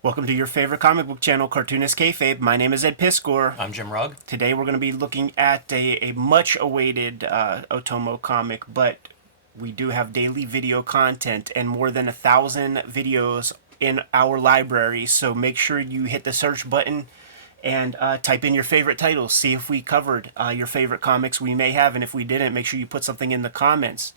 Welcome to your favorite comic book channel, Cartoonist Kayfabe. My name is Ed Piscor. I'm Jim Rugg. Today we're going to be looking at a much-awaited Otomo comic, but we do have daily video content and more than 1,000 videos in our library, so make sure you hit the search button and type in your favorite titles. See if we covered your favorite comics we may have, and if we didn't, make sure you put something in the comments.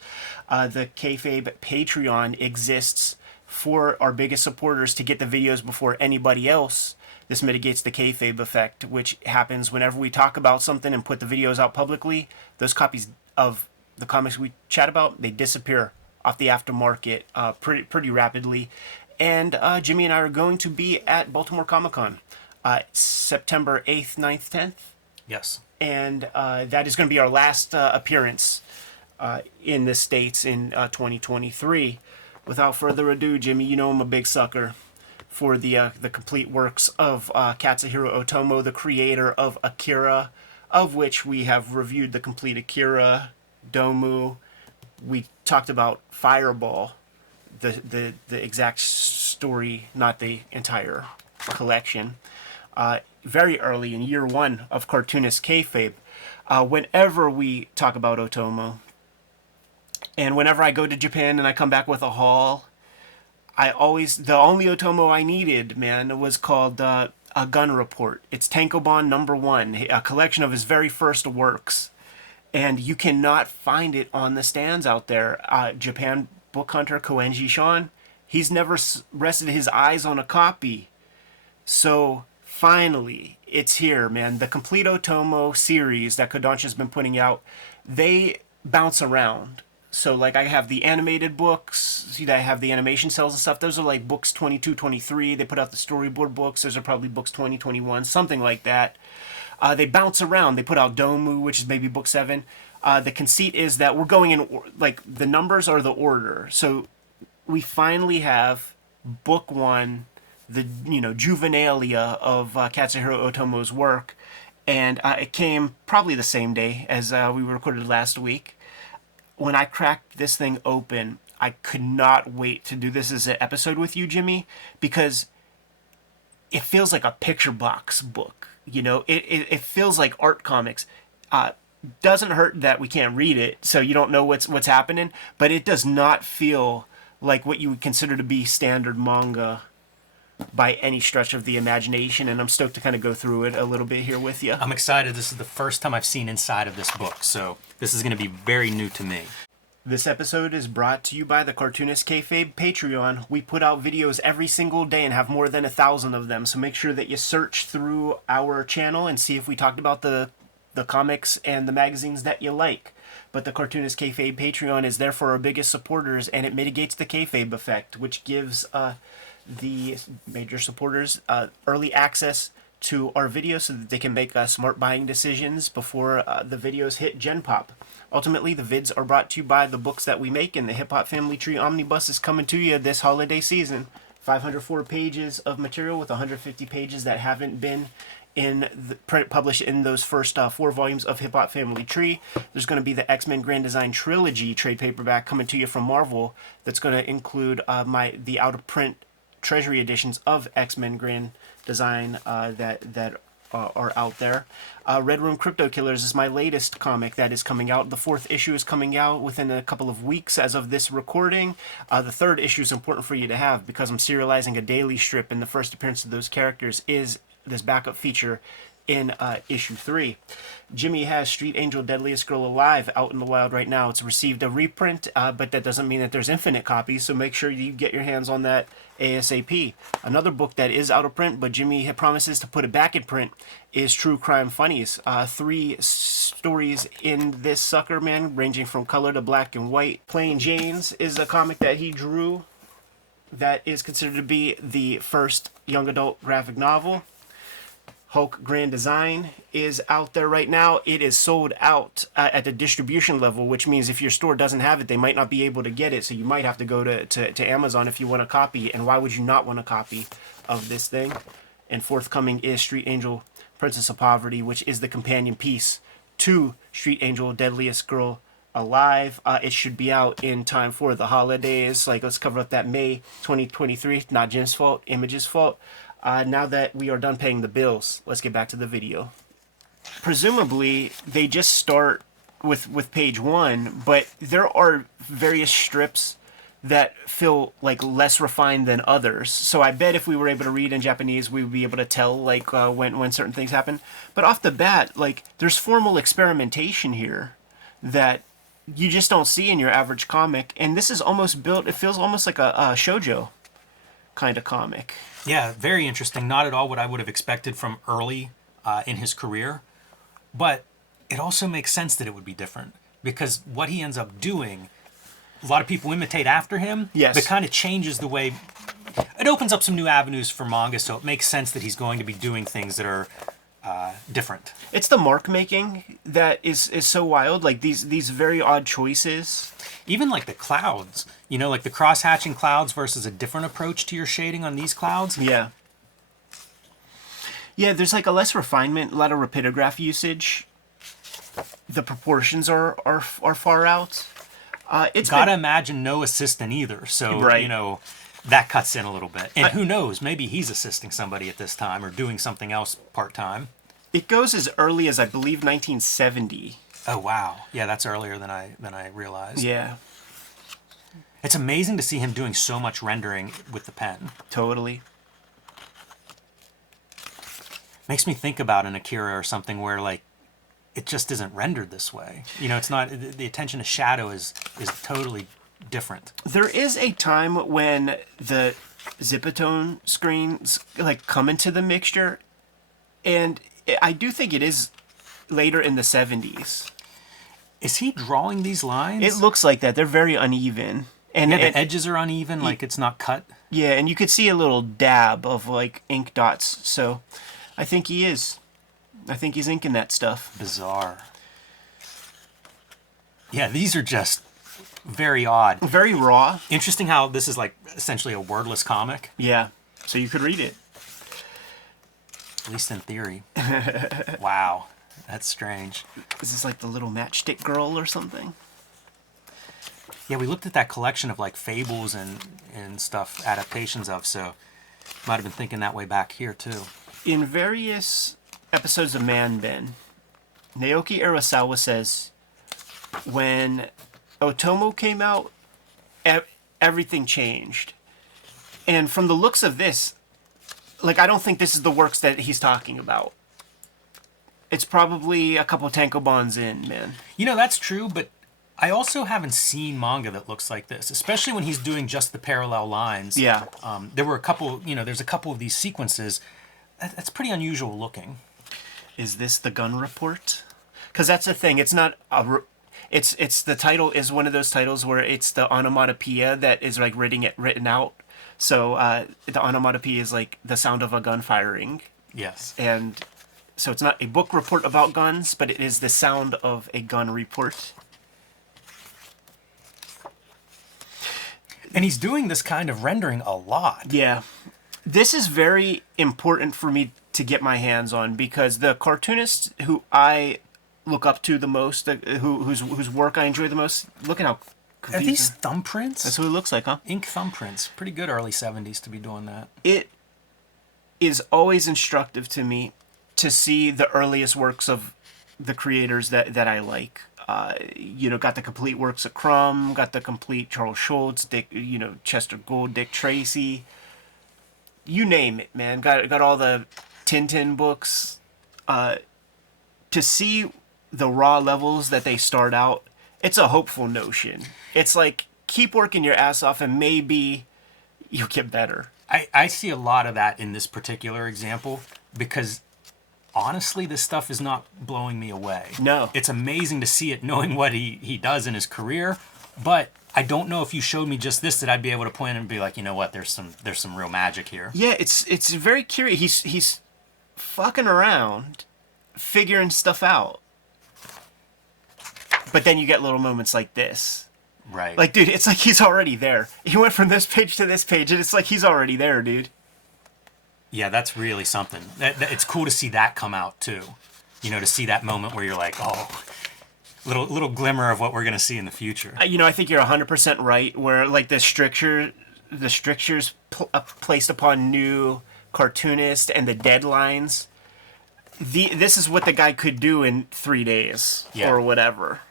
The Kayfabe Patreon exists for our biggest supporters to get the videos before anybody else. This mitigates the kayfabe effect, which happens whenever we talk about something and put the videos out publicly. Those copies of the comics we chat about, they disappear off the aftermarket pretty rapidly. And Jimmy and I are going to be at Baltimore Comic Con September 8th, 9th, 10th. Yes. And that is going to be our last appearance in the States in 2023. Without further ado, Jimmy, you know I'm a big sucker for the complete works of Katsuhiro Otomo, the creator of Akira, of which we have reviewed the complete Akira, Domu. We talked about Fireball, the exact story, not the entire collection. Very early in year one of Cartoonist Kayfabe. Whenever we talk about Otomo, and whenever I go to Japan and I come back with a haul, the only Otomo I needed, man, was called A Gun Report. It's Tankobon #1, a collection of his very first works. And you cannot find it on the stands out there. Japan book hunter Koenji Sean, he's never rested his eyes on a copy. So finally, it's here, man. The complete Otomo series that Kodansha's been putting out, they bounce around. So, like, I have the animated books, see that I have the animation cells and stuff. Those are, like, books 22, 23. They put out the storyboard books. Those are probably books 20, 21, something like that. They bounce around. They put out Domu, which is maybe book 7. The conceit is that we're going in, like, the numbers are the order. So, we finally have book 1, the, juvenilia of Katsuhiro Otomo's work. And it came probably the same day as we recorded last week. When I cracked this thing open, I could not wait to do this as an episode with you, Jimmy, because it feels like a picture box book. It feels like art comics. Doesn't hurt that we can't read it, so you don't know what's happening, but it does not feel like what you would consider to be standard manga by any stretch of the imagination, and I'm stoked to kind of go through it a little bit here with you. I'm excited. This is the first time I've seen inside of this book, so this is going to be very new to me. This episode is brought to you by the Cartoonist Kayfabe Patreon. We put out videos every single day and have more than 1,000 of them, so make sure that you search through our channel and see if we talked about the comics and the magazines that you like. But the Cartoonist Kayfabe Patreon is there for our biggest supporters, and it mitigates the kayfabe effect, which gives the major supporters early access to our videos so that they can make smart buying decisions before the videos hit Gen Pop. Ultimately, the vids are brought to you by the books that we make, and the Hip Hop Family Tree Omnibus is coming to you this holiday season. 504 pages of material with 150 pages that haven't been published in those first 4 volumes of Hip Hop Family Tree. There's going to be the X-Men Grand Design Trilogy trade paperback coming to you from Marvel that's going to include the out-of-print Treasury editions of X-Men Grand Design that are out there. Red Room Crypto Killers is my latest comic that is coming out. The 4th issue is coming out within a couple of weeks as of this recording. The 3rd issue is important for you to have because I'm serializing a daily strip, and the first appearance of those characters is this backup feature in issue 3. Jimmy has Street Angel Deadliest Girl Alive out in the wild right now. It's received a reprint, but that doesn't mean that there's infinite copies, so make sure you get your hands on that ASAP. Another book that is out of print, but Jimmy promises to put it back in print, is True Crime Funnies. 3 stories in this sucker, man, ranging from color to black and white. Plain Janes is a comic that he drew that is considered to be the first young adult graphic novel. Hulk Grand Design is out there right now. It is sold out at the distribution level, which means if your store doesn't have it, they might not be able to get it. So you might have to go to Amazon if you want a copy. And why would you not want a copy of this thing? And forthcoming is Street Angel Princess of Poverty, which is the companion piece to Street Angel Deadliest Girl alive. It should be out in time for the holidays. Like, let's cover up that May 2023. Not Jim's fault, Image's fault. Now that we are done paying the bills, let's get back to the video. Presumably, they just start with page 1, but there are various strips that feel like less refined than others. So I bet if we were able to read in Japanese, we would be able to tell like when certain things happen. But off the bat, like there's formal experimentation here that you just don't see in your average comic. And this is almost built, it feels almost like a shoujo kind of comic. Yeah, very interesting. Not at all what I would have expected from early in his career. But it also makes sense that it would be different because what he ends up doing, a lot of people imitate after him. Yes. But kind of changes the way... It opens up some new avenues for manga, so it makes sense that he's going to be doing things that are different. It's the mark making that is so wild. Like these very odd choices. Even like the clouds, you know, like the cross-hatching clouds versus a different approach to your shading on these clouds. Yeah. Yeah, there's like a less refinement, a lot of rapidograph usage. The proportions are far out. It's gotta imagine no assistant either, so right. You know that cuts in a little bit. And who knows, maybe he's assisting somebody at this time or doing something else part-time. It goes as early as I believe 1970. Oh wow, yeah, that's earlier than I realized. Yeah, it's amazing to see him doing so much rendering with the pen. Totally. Makes me think about an Akira or something where like it just isn't rendered this way. You know, it's not, the attention to shadow is totally different. There is a time when the Zipatone screens like come into the mixture, and I do think it is later in the 70s. Is he drawing these lines? It looks like that. They're very uneven. And yeah, the edges are uneven, like it's not cut. Yeah, and you could see a little dab of like ink dots. So I think he is. I think he's inking that stuff. Bizarre. Yeah, these are just very odd. Very raw. Interesting how this is like essentially a wordless comic. Yeah, so you could read it. At least in theory. Wow, that's strange. Is this like the little matchstick girl or something? Yeah, we looked at that collection of like fables and stuff, adaptations of, so might have been thinking that way back here too. In various episodes of Man Ben, Naoki Urasawa says when Otomo came out, everything changed. And from the looks of this, like, I don't think this is the works that he's talking about. It's probably a couple tankobons in, man. You know, that's true, but I also haven't seen manga that looks like this, especially when he's doing just the parallel lines. Yeah. There were a couple, you know, there's a couple of these sequences. That's pretty unusual looking. Is this the gun report? Because that's the thing. It's not a... It's the title is one of those titles where it's the onomatopoeia that is like written out. So the onomatopoeia is like the sound of a gun firing. Yes. And so it's not a book report about guns, but it is the sound of a gun report. And he's doing this kind of rendering a lot. Yeah. This is very important for me to get my hands on because the cartoonist who I look up to the most, whose work I enjoy the most, look at how confusing. Are these thumbprints? That's what it looks like, huh? Ink thumbprints. Pretty good early 70s to be doing that. It is always instructive to me to see the earliest works of the creators that I like. You know, got the complete works of Crumb, got the complete Charles Schultz, Chester Gould, Dick Tracy. You name it, man. Got all the Tintin books. To see the raw levels that they start out, it's a hopeful notion. It's like, keep working your ass off and maybe you'll get better. I see a lot of that in this particular example because honestly, this stuff is not blowing me away. No. It's amazing to see it knowing what he does in his career, but I don't know if you showed me just this that I'd be able to point and be like, you know what, there's some real magic here. Yeah, it's very curious. He's fucking around, figuring stuff out. But then you get little moments like this. Right. Like, dude, it's like he's already there. He went from this page to this page, and it's like he's already there, dude. Yeah, that's really something. It's cool to see that come out, too. You know, to see that moment where you're like, oh, Little glimmer of what we're gonna see in the future. I think you're 100% right. Where like the strictures placed upon new cartoonist and the deadlines. This is what the guy could do in 3 days or whatever.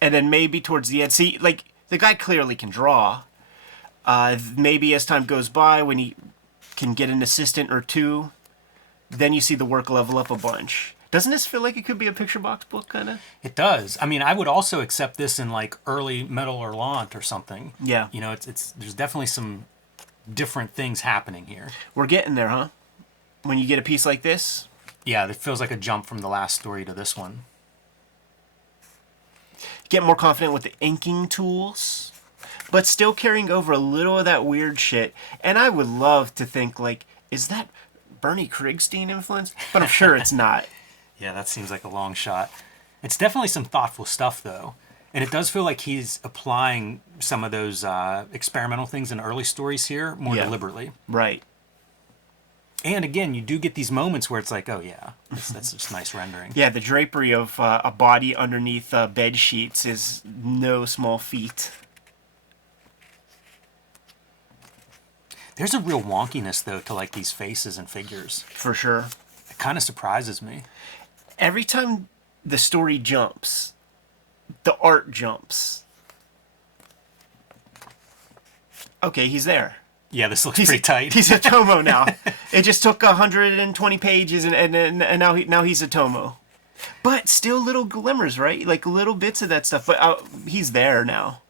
And then maybe towards the end, see, like the guy clearly can draw. Maybe as time goes by, when he can get an assistant or two, then you see the work level up a bunch. Doesn't this feel like it could be a picture box book, kind of? It does. I mean, I would also accept this in like early Metal or Lant or something. Yeah. It's there's definitely some different things happening here. We're getting there, huh? When you get a piece like this. Yeah, it feels like a jump from the last story to this one. Get more confident with the inking tools, but still carrying over a little of that weird shit. And I would love to think, like, is that Bernie Krigstein influence? But I'm sure it's not. Yeah, that seems like a long shot. It's definitely some thoughtful stuff, though. And it does feel like he's applying some of those experimental things in early stories here more deliberately. Right. And again, you do get these moments where it's like, oh yeah, that's just nice rendering. Yeah, the drapery of a body underneath bed sheets is no small feat. There's a real wonkiness, though, to like these faces and figures. For sure. It kind of surprises me. Every time the story jumps, the art jumps. Okay, he's there. Yeah, this looks pretty tight. He's Otomo now. It just took 120 pages, and now he's Otomo. But still little glimmers, right? Like little bits of that stuff. But he's there now.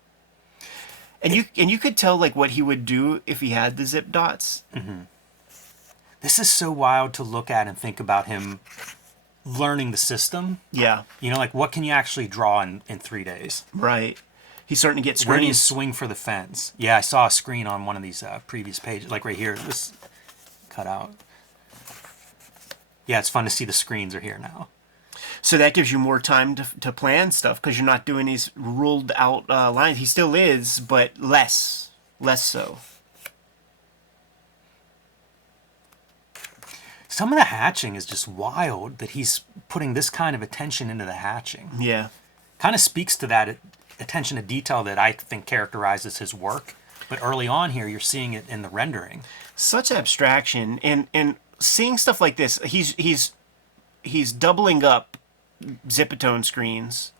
And you could tell like what he would do if he had the zip dots. Mm-hmm. This is so wild to look at and think about him learning the system. Yeah. Like what can you actually draw in 3 days? Right. He's starting to get screens. Where do you swing for the fence? Yeah, I saw a screen on one of these previous pages, like right here. This cut out. Yeah, it's fun to see the screens are here now. So that gives you more time to plan stuff because you're not doing these ruled out lines. He still is, but less so. Some of the hatching is just wild that he's putting this kind of attention into the hatching. Yeah. Kind of speaks to that attention to detail that I think characterizes his work. But early on here, you're seeing it in the rendering. Such abstraction. And seeing stuff like this, he's doubling up Zipatone screens.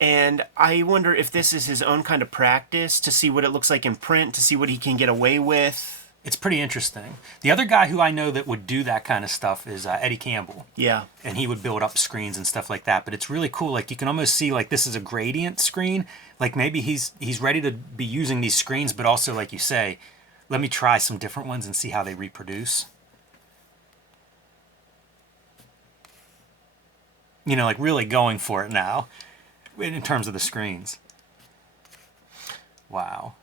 And I wonder if this is his own kind of practice to see what it looks like in print, to see what he can get away with. It's pretty interesting. The other guy who I know that would do that kind of stuff is Eddie Campbell. Yeah. And he would build up screens and stuff like that. But it's really cool. Like you can almost see like this is a gradient screen. Like maybe he's ready to be using these screens, but also like you say, let me try some different ones and see how they reproduce. Like really going for it now in terms of the screens. Wow.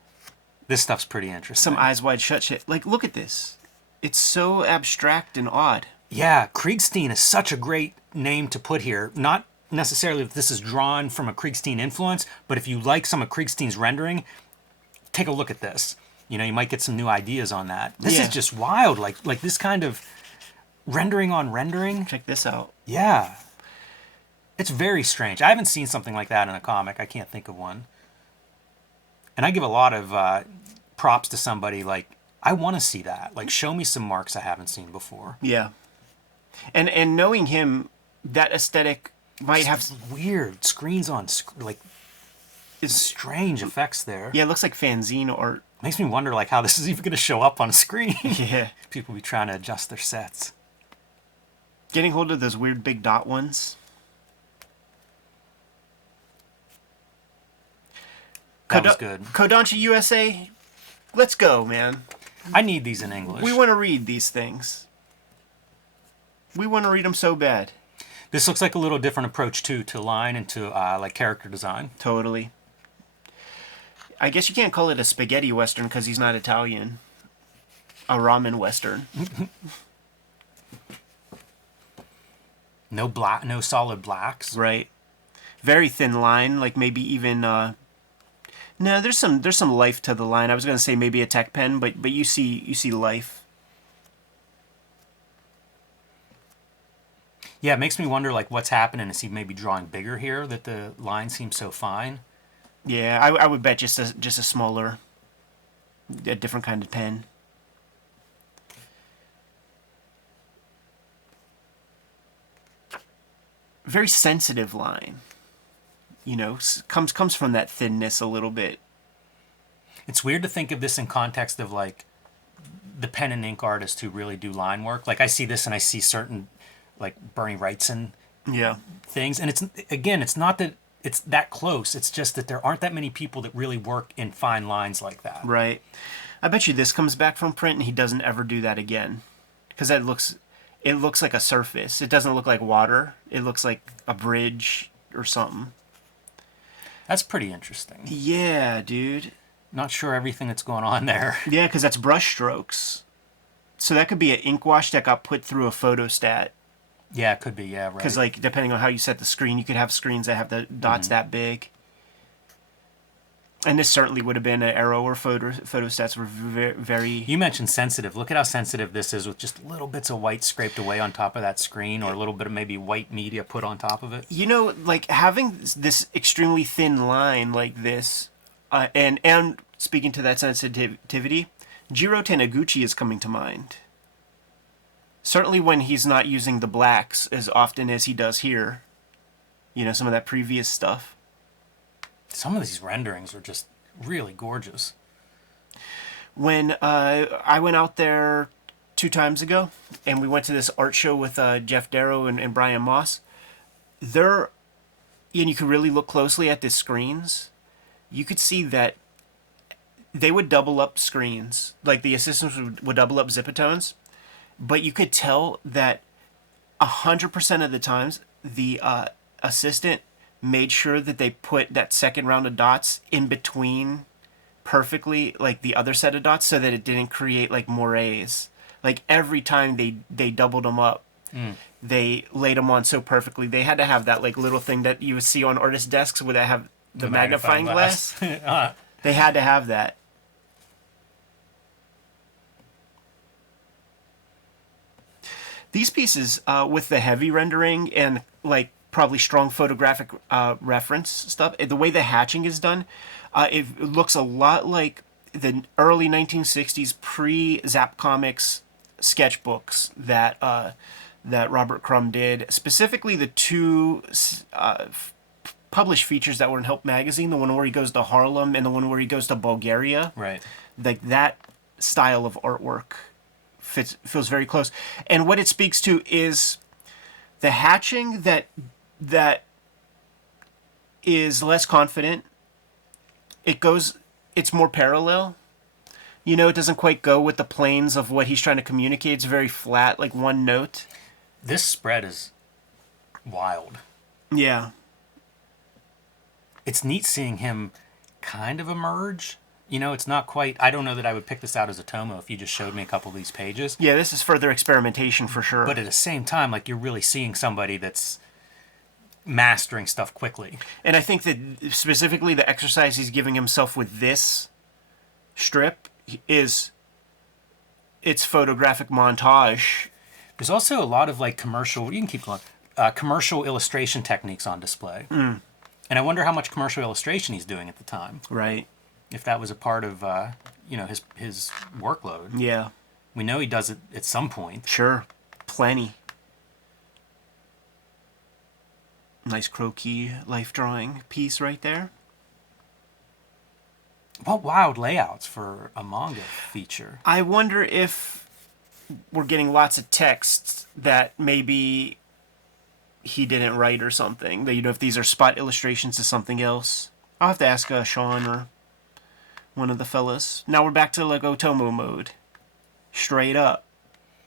This stuff's pretty interesting. Some eyes wide shut shit. Like, look at this. It's so abstract and odd. Yeah, Krigstein is such a great name to put here. Not necessarily that this is drawn from a Krigstein influence, but if you like some of Krigstein's rendering, take a look at this. You might get some new ideas on that. This is just wild. Like this kind of rendering on rendering. Check this out. Yeah. It's very strange. I haven't seen something like that in a comic. I can't think of one. And I give a lot of props to somebody like, I want to see that. Like, show me some marks I haven't seen before. Yeah. And knowing him, that aesthetic might have weird screens on, like, it's strange effects there. Yeah, it looks like fanzine art. Makes me wonder, like, how this is even going to show up on a screen. Yeah. People be trying to adjust their sets. Getting hold of those weird big dot ones. That was good. Kodansha USA, let's go, man. I need these in English. We want to read these things. We want to read them so bad. This looks like a little different approach, too, to line and to, like, character design. Totally. I guess you can't call it a spaghetti western because he's not Italian. A ramen western. No solid blacks. Right. Very thin line, like maybe even... No, there's some life to the line. I was gonna say maybe a tech pen, but you see life. Yeah, it makes me wonder like what's happening. Is he maybe drawing bigger here that the line seems so fine? Yeah, I would bet just a smaller, a different kind of pen. Very sensitive line. You know, comes from that thinness a little bit. It's weird to think of this in context of like the pen and ink artists who really do line work. Like I see this and I see certain like Bernie Wrightson Yeah. things, and it's not that it's that close. It's just that there aren't that many people that really work in fine lines like that. Right. I bet you this comes back from print and he doesn't ever do that again. Because it looks like a surface. It doesn't look like water. It looks like a bridge or something. That's pretty interesting. Yeah, dude. Not sure everything that's going on there. Yeah, because that's brush strokes. So that could be an ink wash that got put through a photostat. Yeah, it could be. Yeah, right. Because, like, depending on how you set the screen, you could have screens that have the dots that big. And this certainly would have been an arrow or photostats were very... You mentioned sensitive. Look at how sensitive this is with just little bits of white scraped away on top of that screen, or a little bit of maybe white media put on top of it. You know, like, having this extremely thin line like this, and speaking to that sensitivity, Jiro Taniguchi is coming to mind. Certainly when he's not using the blacks as often as he does here. You know, some of that previous stuff. Some of these renderings are just really gorgeous. When I went out there 2 times ago, and we went to this art show with Jeff Darrow and Brian Moss, and you could really look closely at the screens. You could see that they would double up screens. Like, the assistants would double up Zipatones. But you could tell that 100% of the times, the assistant made sure that they put that second round of dots in between perfectly, like, the other set of dots, so that it didn't create, like, moires. Like, every time they doubled them up, they laid them on so perfectly. They had to have that, like, little thing that you would see on artist desks where they have the magnifying glass. They had to have that. These pieces, with the heavy rendering and, like, probably strong photographic reference stuff, the way the hatching is done, it looks a lot like the early 1960s pre-Zap Comics sketchbooks that Robert Crumb did. Specifically, the 2 published features that were in Help magazine, the one where he goes to Harlem and the one where he goes to Bulgaria. Right. Like, that style of artwork feels very close. And what it speaks to is the hatching that is less confident. It's more parallel. You know, it doesn't quite go with the planes of what he's trying to communicate. It's very flat, like one note. This spread is wild. Yeah. It's neat seeing him kind of emerge. You know, it's not quite... I don't know that I would pick this out as a Otomo if you just showed me a couple of these pages. Yeah, this is further experimentation for sure. But at the same time, like, you're really seeing somebody that's mastering stuff quickly. And I think that specifically the exercise he's giving himself with this strip is its photographic montage. There's also a lot of, like, commercial... You can keep going. Commercial illustration techniques on display. And I wonder how much commercial illustration he's doing at the time. Right. If that was a part of, his workload. Yeah. We know he does it at some point. Sure. Plenty. Nice croquis life drawing piece right there. What wild layouts for a manga feature. I wonder if we're getting lots of texts that maybe he didn't write or something. That, you know, if these are spot illustrations to something else. I'll have to ask Sean or one of the fellas. Now we're back to, like, Otomo mode. Straight up.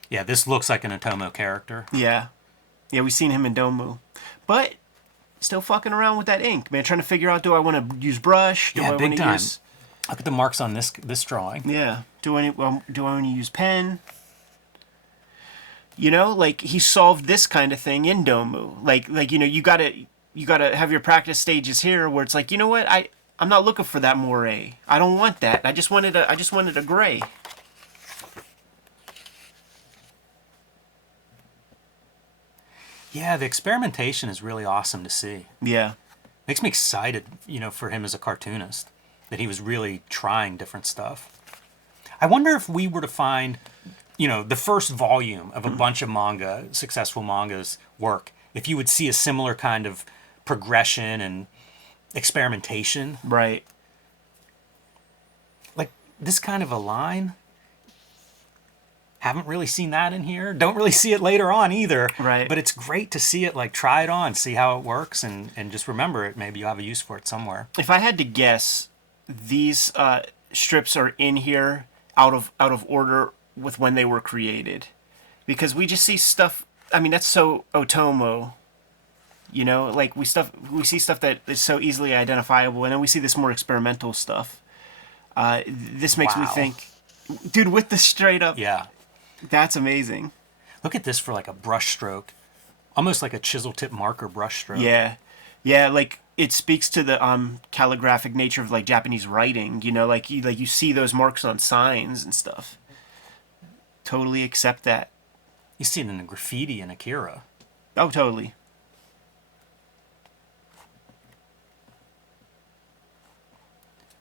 Yeah, this looks like an Otomo character. Yeah. Yeah, we've seen him in Domu. But still fucking around with that ink, man. Trying to figure out, do I want to use brush? Do I big want to time. use... Look at the marks on this drawing. Yeah. Do I want to use pen? You know, like, he solved this kind of thing in Domu. Like you know, you gotta have your practice stages here where it's like, you know what, I'm not looking for that moire. I don't want that. I just wanted a gray. Yeah, the experimentation is really awesome to see. Yeah. Makes me excited, for him as a cartoonist, that he was really trying different stuff. I wonder if we were to find, the first volume of a bunch of successful mangas work, if you would see a similar kind of progression and experimentation. Right. Like this kind of a line. Haven't really seen that in here. Don't really see it later on either. Right. But it's great to see it, like, try it on, see how it works, and just remember it. Maybe you have a use for it somewhere. If I had to guess, these strips are in here out of order with when they were created, because we just see stuff. I mean, that's so Otomo. Like we see stuff that is so easily identifiable, and then we see this more experimental stuff. This makes me Wow. think, dude, with the straight up. Yeah. That's amazing. Look at this for, like, a brush stroke. Almost like a chisel tip marker brush stroke. Yeah. Yeah, like it speaks to the calligraphic nature of like Japanese writing, like you see those marks on signs and stuff. Totally accept that. You see it in the graffiti in Akira. Oh, totally.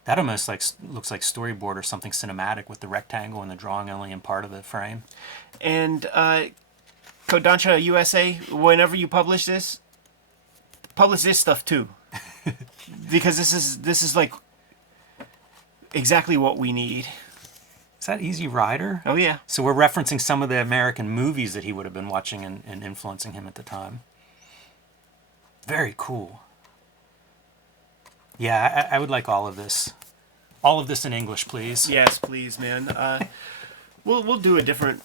That almost looks like storyboard or something cinematic, with the rectangle and the drawing only in part of the frame. And Kodansha USA, whenever you publish this stuff too. Because this is like exactly what we need. Is that Easy Rider? Oh yeah. So we're referencing some of the American movies that he would have been watching and influencing him at the time. Very cool. Yeah, I would like all of this. All of this in English, please. Yes, please, man. We'll do a different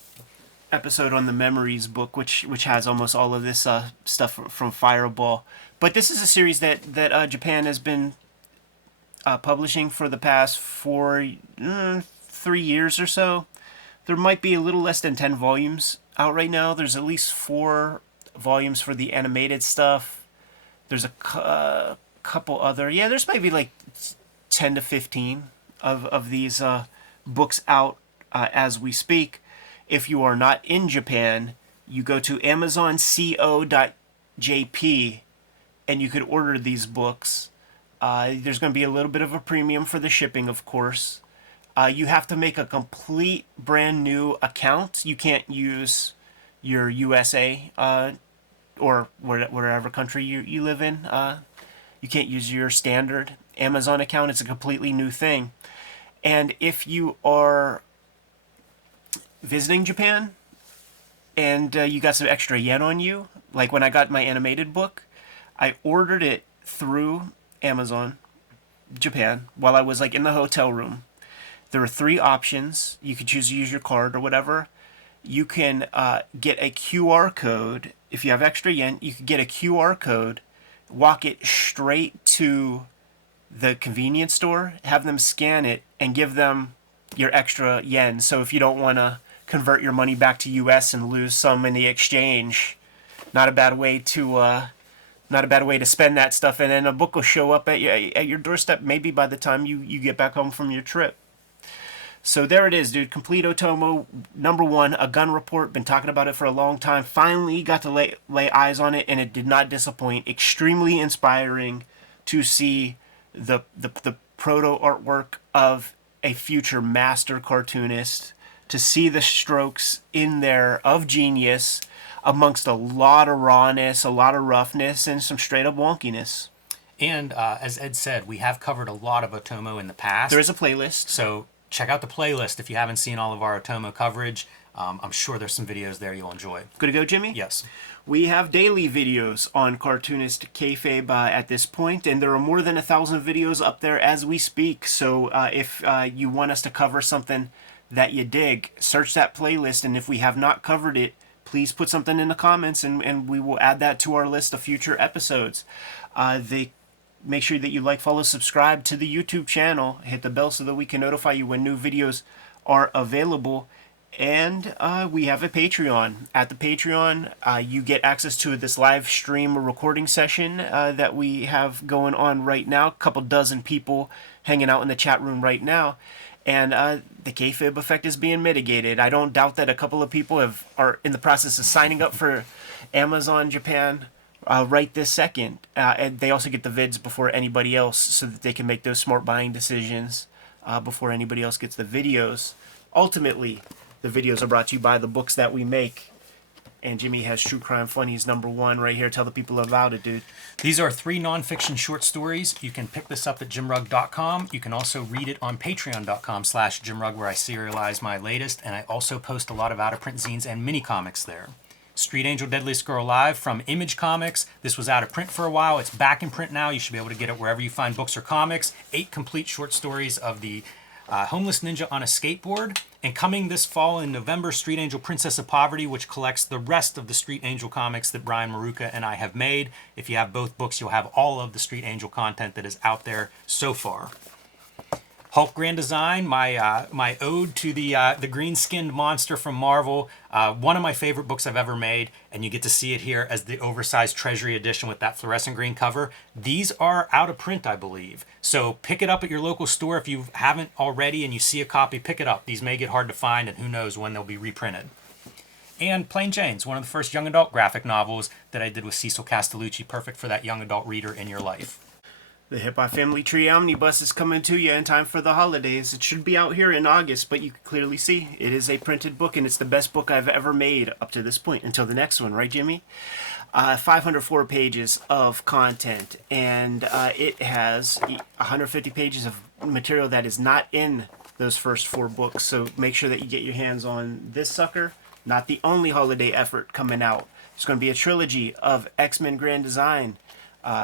episode on the Memories book, which has almost all of this stuff from Fireball. But this is a series that Japan has been publishing for the past 3 years or so. There might be a little less than 10 volumes out right now. There's at least 4 volumes for the animated stuff. There's a couple other. Yeah, there's maybe like 10 to 15 of these books out as we speak. If you are not in Japan, you go to amazonco.jp and you could order these books. There's going to be a little bit of a premium for the shipping, of course. You have to make a complete brand new account. You can't use your USA or wherever country you live in. You can't use your standard Amazon account. It's a completely new thing. And if you are visiting Japan and you got some extra yen on you, like when I got my animated book, I ordered it through Amazon Japan while I was like in the hotel room. There were 3 options. You could choose to use your card or whatever. You can get a QR code. If you have extra yen, you could get a QR code, walk it straight to the convenience store, have them scan it, and give them your extra yen. So if you don't want to convert your money back to US and lose some in the exchange, not a bad way to spend that stuff. And then a book will show up at your doorstep maybe by the time you get back home from your trip. So there it is, dude. Complete Otomo, #1, A Gun Report. Been talking about it for a long time. Finally got to lay eyes on it, and it did not disappoint. Extremely inspiring to see the proto artwork of a future master cartoonist, to see the strokes in there of genius amongst a lot of rawness, a lot of roughness, and some straight up wonkiness. And as Ed said, we have covered a lot of Otomo in the past. There is a playlist. So check out the playlist if you haven't seen all of our Otomo coverage. I'm sure there's some videos there you'll enjoy. Good to go, Jimmy? Yes. We have daily videos on Cartoonist Kayfabe at this point, and there are more than 1,000 videos up there as we speak. So if you want us to cover something that you dig, search that playlist, and if we have not covered it, please put something in the comments, and we will add that to our list of future episodes. Make sure that you like, follow, subscribe to the YouTube channel. Hit the bell so that we can notify you when new videos are available. And we have a Patreon. At the Patreon, you get access to this live stream recording session that we have going on right now. A couple dozen people hanging out in the chat room right now. and the kayfabe effect is being mitigated. I don't doubt that a couple of people are in the process of signing up for Amazon Japan right this second, and they also get the vids before anybody else, so that they can make those smart buying decisions before anybody else gets the videos. Ultimately, the videos are brought to you by the books that we make. And Jimmy has True Crime Funnies #1 right here. Tell the people about it, dude. These are 3 nonfiction short stories. You can pick this up at jimrugg.com. You can also read it on patreon.com/jimrugg, where I serialize my latest, and I also post a lot of out-of-print zines and mini comics there. Street Angel Deadliest Girl Alive from Image Comics. This was out of print for a while. It's back in print now. You should be able to get it wherever you find books or comics. 8 complete short stories of the homeless ninja on a skateboard. And coming this fall in November, Street Angel Princess of Poverty, which collects the rest of the Street Angel comics that Brian Maruka and I have made. If you have both books, you'll have all of the Street Angel content that is out there so far. Hulk Grand Design, my ode to the green-skinned monster from Marvel. One of my favorite books I've ever made, and you get to see it here as the oversized Treasury edition with that fluorescent green cover. These are out of print, I believe. So pick it up at your local store if you haven't already and you see a copy, pick it up. These may get hard to find, and who knows when they'll be reprinted. And Plain Jane's, one of the first young adult graphic novels that I did with Cecil Castellucci, perfect for that young adult reader in your life. The Hip Hop Family Tree Omnibus is coming to you in time for the holidays. It should be out here in August, but you can clearly see it is a printed book, and it's the best book I've ever made up to this point, until the next one, right, Jimmy? 504 pages of content, and it has 150 pages of material that is not in those first 4 books, so make sure that you get your hands on this sucker. Not the only holiday effort coming out. There's going to be a trilogy of X-Men Grand Design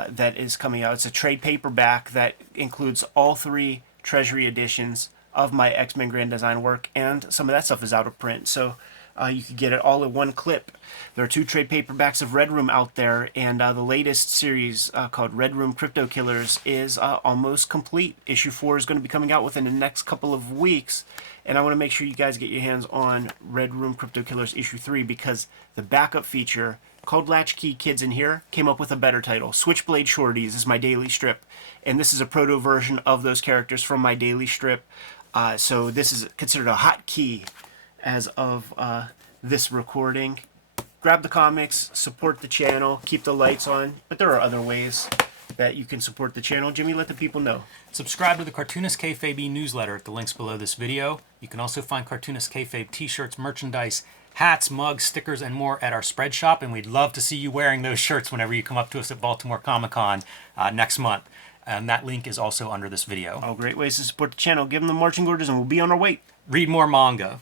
that is coming out. It's a trade paperback that includes all 3 Treasury editions of my X-Men Grand Design work, and some of that stuff is out of print, so you can get it all in one clip. There are 2 trade paperbacks of Red Room out there, and the latest series called Red Room Crypto Killers is almost complete. Issue 4 is going to be coming out within the next couple of weeks, and I want to make sure you guys get your hands on Red Room Crypto Killers issue 3, because the backup feature called Latchkey Kids in here came up with a better title. Switchblade Shorties is my daily strip, and this is a proto version of those characters from my daily strip. So this is considered a hot key as of this recording. Grab the comics, support the channel, keep the lights on, but there are other ways that you can support the channel. Jimmy, let the people know. Subscribe to the Cartoonist Kayfabe newsletter at the links below this video. You can also find Cartoonist Kayfabe t-shirts, merchandise, hats, mugs, stickers, and more at our spread shop, and we'd love to see you wearing those shirts whenever you come up to us at Baltimore Comic-Con next month. And that link is also under this video. All great ways to support the channel. Give them the marching orders, and we'll be on our way. Read more manga.